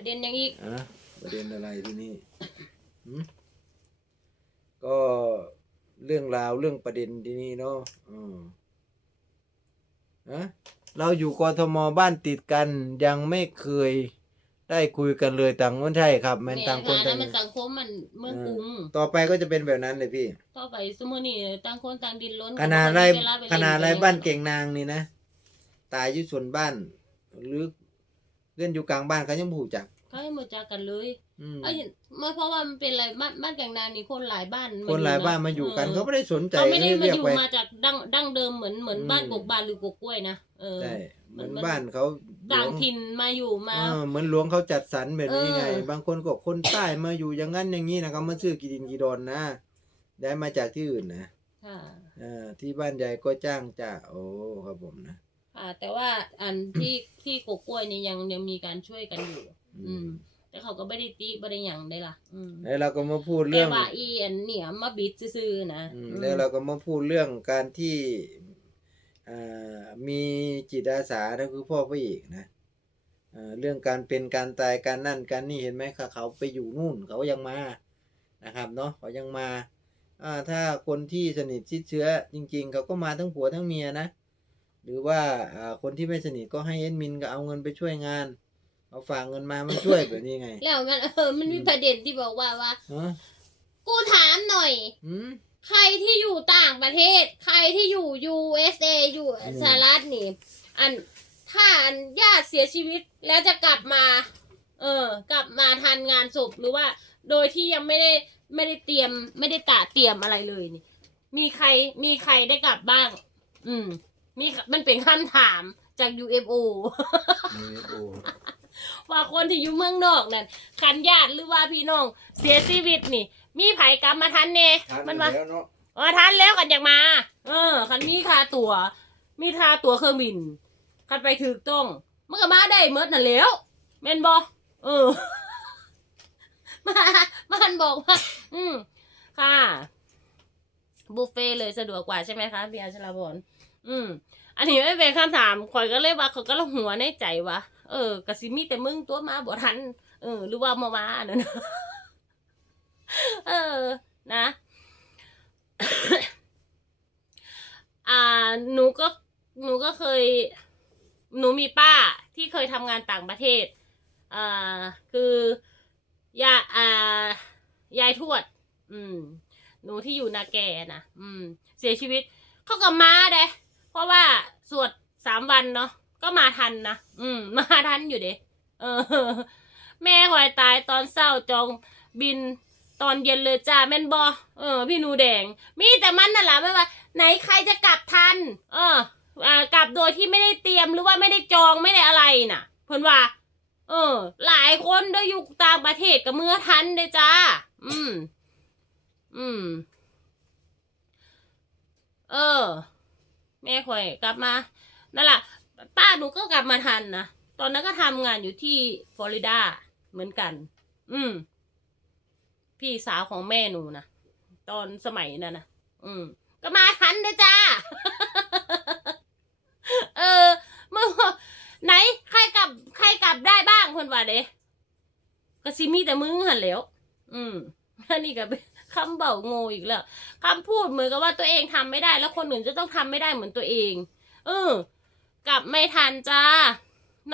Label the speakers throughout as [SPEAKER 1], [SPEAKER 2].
[SPEAKER 1] ประเด็นยังอีก
[SPEAKER 2] อะประเด็นอะไรที่นี่หืมก็เรื่องราวเรื่องประเด็นที่นี่เนาะอืมฮะเราอยู่กทมบ้านติดกันยังไม่เคยได้คุยกันเลยต่างคนใช่ครับมันต่างคน
[SPEAKER 1] แม่
[SPEAKER 2] ต่าง
[SPEAKER 1] ค่ะมันสังคมมันเมืองกรุง
[SPEAKER 2] ต่อไปก็จะเป็นแบบนั้นเลยพี่
[SPEAKER 1] ต่อไปสมมุตินี่ต่างคนต่างดินล้น
[SPEAKER 2] ขนาดไร
[SPEAKER 1] ก็ม่มีเวลป
[SPEAKER 2] ขนาดไร
[SPEAKER 1] เล่
[SPEAKER 2] บ้านเก่งนางนี่นะ ตายอยู่ส่วนบ้าน หรือ เลื่อนอยู่กลางบ้านเขายังผูกจัก
[SPEAKER 1] เขาให้หมดจากกันเลย
[SPEAKER 2] อืม
[SPEAKER 1] เอ้ยไม่เพราะว่ามันเป็นอะไรบ้านบ้านกลางนานี่คนหลายบ้าน
[SPEAKER 2] คนหลายบ้านมาอยู่กันเขาไม่ได้สนใจ
[SPEAKER 1] เขาไม่ได้มา
[SPEAKER 2] เรีย
[SPEAKER 1] อกยู่
[SPEAKER 2] ไป
[SPEAKER 1] มาจากดั้งดั้งเดิมเหมือนเหมือน
[SPEAKER 2] อืม
[SPEAKER 1] บ้านกกบานหรือกกกล้วยนะเออ
[SPEAKER 2] ใช่เหมือน
[SPEAKER 1] มัน
[SPEAKER 2] บ้านเขาหล
[SPEAKER 1] ต่าง
[SPEAKER 2] วง
[SPEAKER 1] ถิ่นมาอยู่มา
[SPEAKER 2] เออเหมือนหลวงเขาจัดสรรแบบนี้ไง
[SPEAKER 1] เออ
[SPEAKER 2] บางคนก็คนใต้มาอยู่อย่างนั้นอย่างนี้นะเขามาซื้อกีดินกีดอนนะได้มาจากที่อื่นนะ
[SPEAKER 1] ค่ะ
[SPEAKER 2] เออที่บ้านใหญ่ก็จ้างจ้าโอ้ครับผมนะ
[SPEAKER 1] ค่ะแต่ว่าอันที่ที่กกกล้วยนี่ยังยังมีการช่วยกันอยู่ อืม แต่เขาก็ไม่ได้ติไม่ได้หยังได้ล่ะ อืม
[SPEAKER 2] แล้วเราก็มาพูด
[SPEAKER 1] แต่
[SPEAKER 2] เรื่อง
[SPEAKER 1] ว่าอีอันเนี่ยมาบิดซื่อๆนะ
[SPEAKER 2] อืม
[SPEAKER 1] อืม
[SPEAKER 2] แล้วเราก็มาพูดเรื่องการที่อ่ามีจิตอาสานั่นคือพ่อพระเอกนะอ่าเรื่องการเป็นการตายการนั่นการนี่เห็นไหมเขาเขาไปอยู่นู่นเขายังมานะครับเนาะเขายังมาอ่าถ้าคนที่สนิทชิดเชื้อจริง ๆ เขาก็มาทั้งผัวทั้งเมียนะ หรือว่าอ่าคนที่ไม่สนิทก็ให้เอ็ดมินก็เอาเงินไปช่วยงาน เอาฝากเงินมามันช่วยแบบนี้ไง
[SPEAKER 1] แล้วมันเออมันมีประเด็นที่บอกว่าว่า
[SPEAKER 2] ฮะ
[SPEAKER 1] กูถามหน่อย
[SPEAKER 2] อืม
[SPEAKER 1] ใครที่อยู่ต่างประเทศ ใครที่อยู่ USA อยู่
[SPEAKER 2] อืม
[SPEAKER 1] สหรัฐนี่ อันถ้าอันญาติเสียชีวิตแล้วจะกลับมา เออ กลับมาทันงานศพหรือว่า โดยที่ยังไม่ได้ไม่ได้เตรียม ไม่ได้ตะเตรียมอะไรเลยนี่ มีใครมีใครได้กลับบ้าง อืม มีมันเป็นคำถามจาก UFO
[SPEAKER 2] นี่โอ้
[SPEAKER 1] ว่าคนที่อยู่เมืองนอกนั่นขันญาติหรือว่าพี่น้องเสียชีวิตนี่ มีไผกลับมาทันเน่
[SPEAKER 2] ทัน
[SPEAKER 1] มันว่า
[SPEAKER 2] แล้วเนาะ
[SPEAKER 1] เออทันแล้วกันอยากมา เออ คันมีค่าตั๋ว มีค่าตั๋วเครื่องบิน คันไปถึกต้องมันก็มาได้เมื่อนั่นแหล้วแม่นบอเออ มามันบอกว่า อืมค่ะ บุฟเฟ่ต์เลยสะดวกกว่าใช่ไหมคะพี่อาชลาบอน อืม อันนี้ไม่เป็นคำถามข่อยก็เลยว่าเขาก็ละหัวในใจวะเออกะสิมีแต่มึงตัวมาบ่ทัน เออ หรือว่ามามานั่นเออ นะ อ่า หนูก็ หนูก็เคย หนูมีป้าที่เคยทำงานต่างประเทศ อ่า คือยาอ่า ยายทวด อืม หนูที่อยู่นาแกนะ อืม เสียชีวิต เขาก็มาเด้ เพราะว่าสวดสามวันเนาะก็มาทันนะอืม มาทันอยู่เด้เออ แม่คอยตายตอนเศร้าจองบินตอนเย็นเลยจ้าแม่นบอเออ พี่หนูแดง มีแต่มันน่ะแหละไม่ว่า ไหนใครจะกลับทัน เอออ่ากลับโดยที่ไม่ได้เตรียมหรือว่าไม่ได้จองไม่ได้อะไรน่ะเพิ่นว่า เออ หลายคนเด้ออยู่ต่างประเทศกับเมื่อทันเด้จ้า อืม อืม เออ แม่ข่อยกลับมานั่นแหละป้าหนูก็กลับมาทันนะตอนนั้นก็ทำงานอยู่ที่ฟลอริดาเหมือนกัน อืม พี่สาวของแม่หนูนะตอนสมัยนั้นนะอืม ก็มาทันนะจ้า เออมื่อไหน ใครกลับ ใครกลับได้บ้างคนว่าเด้ก็สิมีแต่มึงหันแล้ว อืมนนี้ก็เป็น คำเบาโง่อีกแล้วคำพูดเหมือนกับว่าตัวเองทำไม่ได้ แล้วคนอื่นจะต้องทำไม่ได้เหมือนตัวเอง เออกลับไม่ทันจ้า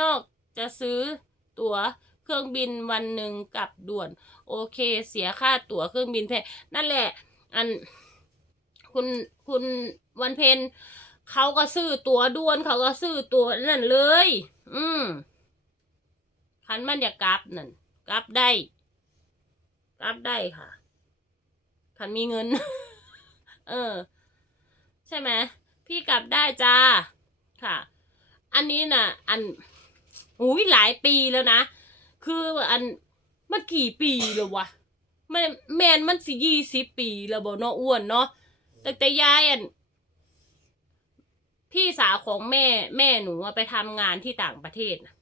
[SPEAKER 1] นอกจะซื้อตั๋วเครื่องบินวันหนึ่งกลับด่วน โอเค เสียค่าตั๋วเครื่องบินแพงนั่นแหละ อันคุณคุณวันเพ็ญเขาก็ซื้อตั๋วด่วนเขาก็ซื้อตั๋วนั่นเลย อืมคันมันอยากกลับนั่นกลับได้กลับได้ค่ะ คันมีเงิน เออ ใช่ไหมพี่กลับได้จ้า ค่ะ อันนี้น่ะ อันอุ้ยหลายปีแล้วนะ คืออันมันกี่ปีแล้ววะมันแมนมันสิยี่สิบปีแล้วบ่เนาะอ้วนเนาะแต่แต่ยายอันพี่สาวของแม่แม่หนูไปทำงานที่ต่างประเทศนะ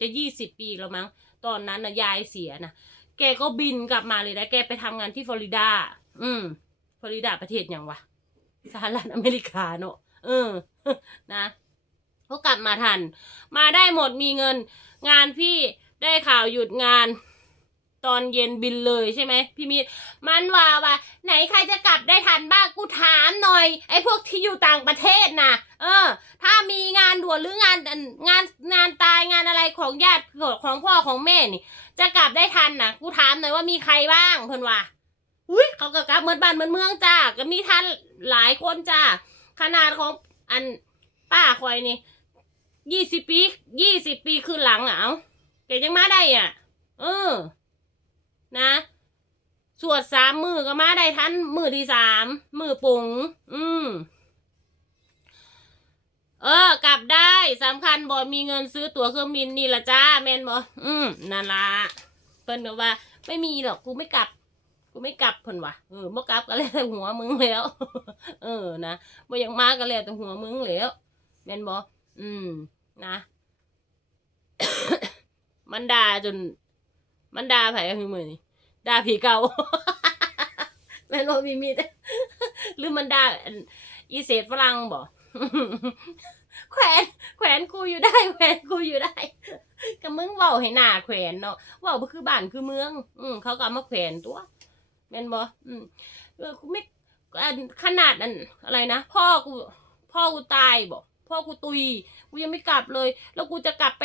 [SPEAKER 1] จะยี่สิบปีแล้วมั้ง ตอนนั้นนะยายเสียนะแกก็บินกลับมาเลยนะแกไปทำงานที่ฟลอริดา อืมฟลอริดาประเทศยังวะสหรัฐอเมริกาเนอะเออ นะเขากลับมาทัน มาได้หมดมีเงิน งานพี่ได้ข่าวหยุดงาน ตอนเย็นบินเลยใช่ไหมพี่มีมันว่าว่า ไหนใครจะกลับได้ทันบ้างกูถามหน่อย ไอ้พวกที่อยู่ต่างประเทศนะเออ ถ้ามีงานด่วนหรืองานงานงานตายงานอะไรของญาติของพ่อของแม่นี่ จะกลับได้ทันนะกูถามหน่อยว่ามีใครบ้างเพิ่นว่า อุ้ยเขาก็กลับเหมือนบ้านเหมือนเมืองจ้าก็มีทันหลายคนจ้าขนาดของอันป้าคอยนี่ยี่สิบปียี่สิบปีขึ้นหลังอะเอาแกยังมาได้อะ เออ นะสวดสามมือก็มาได้ทันมือที่สามมือปุงอืมเออกลับได้สำคัญบอมีเงินซื้อตั๋วเครื่องบินนี่ละจ้าแมนบออืมนั่นละเพิ่นก็ว่า ไม่มีหรอกกูไม่กลับ กูไม่กลับเพิ่นวะเออบ่กลับก็แล้วแต่หัวมึงแล้ว เออนะบ่อยังมาก็แล้วแต่หัวมึงแล้วแมนบออืม นะ มันด่าจน มันด่าไผก็คือมือนี่ด่าผีเก่าแม่นบ่มีมีดหรือมันด่าอีเศษฝรั่งบ่แขวนแขวนกูอยู่ได้แขวนกูอยู่ได้ก็มึงเว้าให้หน้าแขวนเนาะเว้าบ่คือบ้านคือเมือง อืมเขาก็มาแขวนตัว แม่นบ่อืมกูไม่ขนาดอันอะไรนะพ่อกูพ่อกูตายบ่พ่อกูตุยกูยังไม่กลับเลย แล้วกูจะกลับไป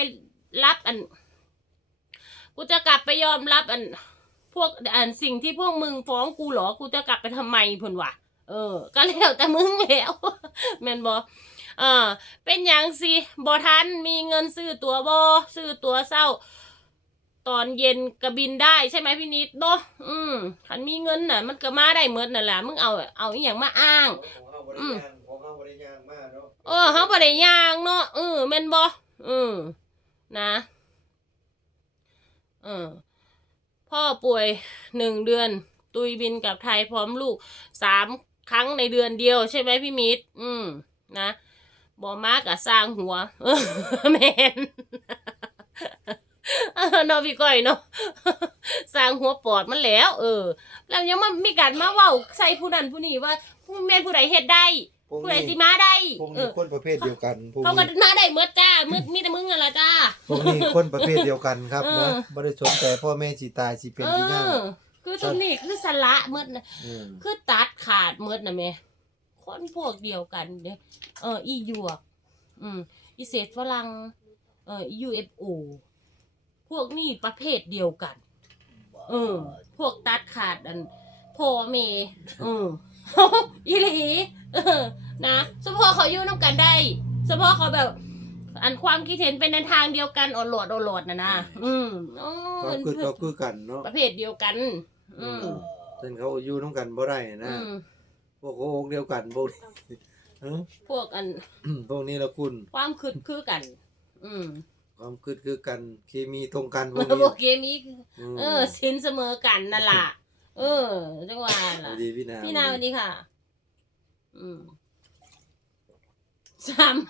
[SPEAKER 1] รับอัน กูจะกลับไปยอมรับอัน พวกอันสิ่งที่พวกมึงฟ้องกูเหรอ กูจะกลับไปทำไมเพิ่นวะเออ ก็แล้วแต่มึงแล้วแม่นบ่เออเป็นหยังสิบ่ทันมีเงินซื้อตัวบ่ซื้อตัวเศร้า ตอนเย็นกระบินได้ใช่ไหมพี่นิดเนาะอืมคันมีเงินน่ะ มันก็มาได้เมดนั่นแหละมึงเอาเอาอีหยังมาอ้าง
[SPEAKER 2] ของเขาบริยางของเขาบริยางมากเนาะ
[SPEAKER 1] เออเขาบ่ได้ย่างเนาะเออแม่นบ่เออนะเออพ่อป่วยหนึ่งเดือน ตุยบินกลับไทยพร้อมลูกสามครั้งในเดือนเดียวใช่ไหมพี่มิตร อืม นะบอมากอะสร้างหัว เออแมน เออเนาะพี่ก้อยเนาะสร้างหัวปอดมันแล้ว เออ แล้วยังมามีการมาเว้าใส่ผู้นั้นผู้นี้ว่าผู้แม่นผู้ใดเฮ็ดได้
[SPEAKER 2] พวก
[SPEAKER 1] ผู้ใด
[SPEAKER 2] นี้
[SPEAKER 1] สิมาได้
[SPEAKER 2] พวก
[SPEAKER 1] เอ
[SPEAKER 2] นี้
[SPEAKER 1] อ
[SPEAKER 2] คนประเภทเดียวกันพวก
[SPEAKER 1] เขาก็
[SPEAKER 2] นี้
[SPEAKER 1] มาได้เมื่อจ้ามืดมีแต่มึงนั่นละจ้า
[SPEAKER 2] พวกนี้คนประเภทเดียวกันครับ
[SPEAKER 1] เออ
[SPEAKER 2] นะบ่ได้สนใจพ่อแม่สิตายสิเป็น
[SPEAKER 1] เอ
[SPEAKER 2] ที่นั่ง
[SPEAKER 1] อ คือตรงนี้คือสละเมื่นะ
[SPEAKER 2] ม
[SPEAKER 1] คือตัดขาดเมื่นะแม่คนพวกเดียวกันเด้เอออีหยวกอืมอีเศษฝรั่งเออ UFO พวกนี้ประเภทเดียวกัน เออ พวกตัดขาดอันพ่อเมเอออีหลีเออ นะเฉพาะเขาอยู่น้ำกันได้เฉพาะเขาแบบ อันความคิดเห็นเป็นในทางเดียวกันอดโหลดอดโหลดนะนะอืมอ๋อ
[SPEAKER 2] เขาคือเขาคือกันเนาะ
[SPEAKER 1] ประเภทเดียวกัน อืม
[SPEAKER 2] เช่นเขาอยู่น้ำกันบ่ได้นะ
[SPEAKER 1] อืม
[SPEAKER 2] พวกโอกเดียวกันพวกนี้เออ
[SPEAKER 1] พวกอัน
[SPEAKER 2] พวกนี้ละคุณ
[SPEAKER 1] ความคืดคือกัน อืม
[SPEAKER 2] ความคิดคือกันเคมีตรงกันพวก
[SPEAKER 1] โอ
[SPEAKER 2] นี้
[SPEAKER 1] เคมีคือ
[SPEAKER 2] ม
[SPEAKER 1] เออสินเสมอกันนั่นล่ะ เออจังหวะ
[SPEAKER 2] ส
[SPEAKER 1] ล่ะ
[SPEAKER 2] วัสดีพี่นา
[SPEAKER 1] พี่นาสวัสดีค่ะ อืมสามใบ